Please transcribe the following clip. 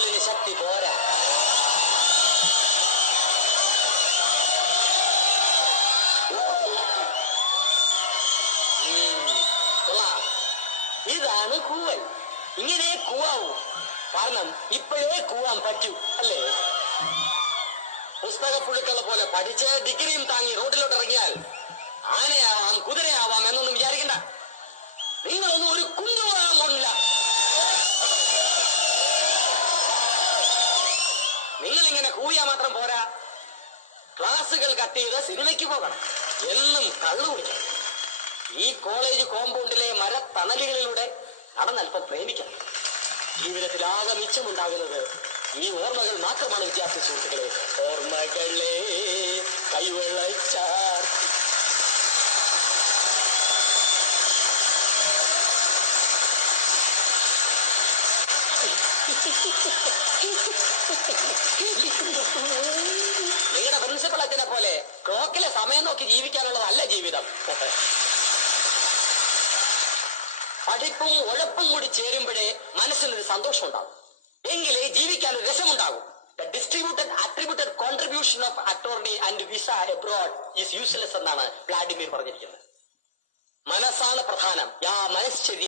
പ്രിൻസിപ്പലിന് ശക്തി പോരാ. ഇതാണ് കൂവൽ. ഇങ്ങനെ കൂവാവൂ. കാരണം ഇപ്പോഴേ കൂവാൻ പറ്റൂ, അല്ലേ? പുസ്തകപ്പുഴുക്കളെ പോലെ പഠിച്ച് ഡിഗ്രിയും താങ്ങി റോഡിലോട്ട് ഇറങ്ങിയാൽ ആനയാവാം കുതിരയാവാം എന്നൊന്നും വിചാരിക്കണ്ട. നിങ്ങളൊന്നും ഒരു കുന്തമാകാൻ പോണില്ല. നിങ്ങളിങ്ങനെ കൂവിയാ മാത്രം പോരാ, ക്ലാസുകൾ കട്ട് ചെയ്ത് സിനിമയ്ക്ക് പോകണം, എന്നും കള്ളു കുടിക്കണം. ഈ കോളേജ് കോമ്പൗണ്ടിലെ മരത്തണലുകളിലൂടെ നടന്നൽപ്പം പ്രേമിക്കണം. ജീവിതത്തിലാകെ മിച്ചമുണ്ടാകുന്നത് ഈ ഓർമ്മകൾ മാത്രമാണ് വിദ്യാർത്ഥി സുഹൃത്തുക്കളെ. ഓർമ്മകളെ കൈവെള്ളച്ചാർ. നിങ്ങളുടെ പ്രിൻസിപ്പൽ അച്ഛനെ പോലെ ക്ലോക്കിലെ സമയം നോക്കി ജീവിക്കാനുള്ളതല്ല ജീവിതം. പഠിപ്പും ഉഴപ്പും കൂടി ചേരുമ്പോഴേ മനസ്സിനൊരു സന്തോഷം ഉണ്ടാകും. എങ്കിലേ ജീവിക്കാൻ ഒരു രസമുണ്ടാകും. The distributed attributed contribution of attorney and visa abroad is useless എന്നാണ് വ്ളാഡിമിർ പറഞ്ഞിരിക്കുന്നത്. മനസ്സാണ് പ്രധാനം. മനശ്ശേരി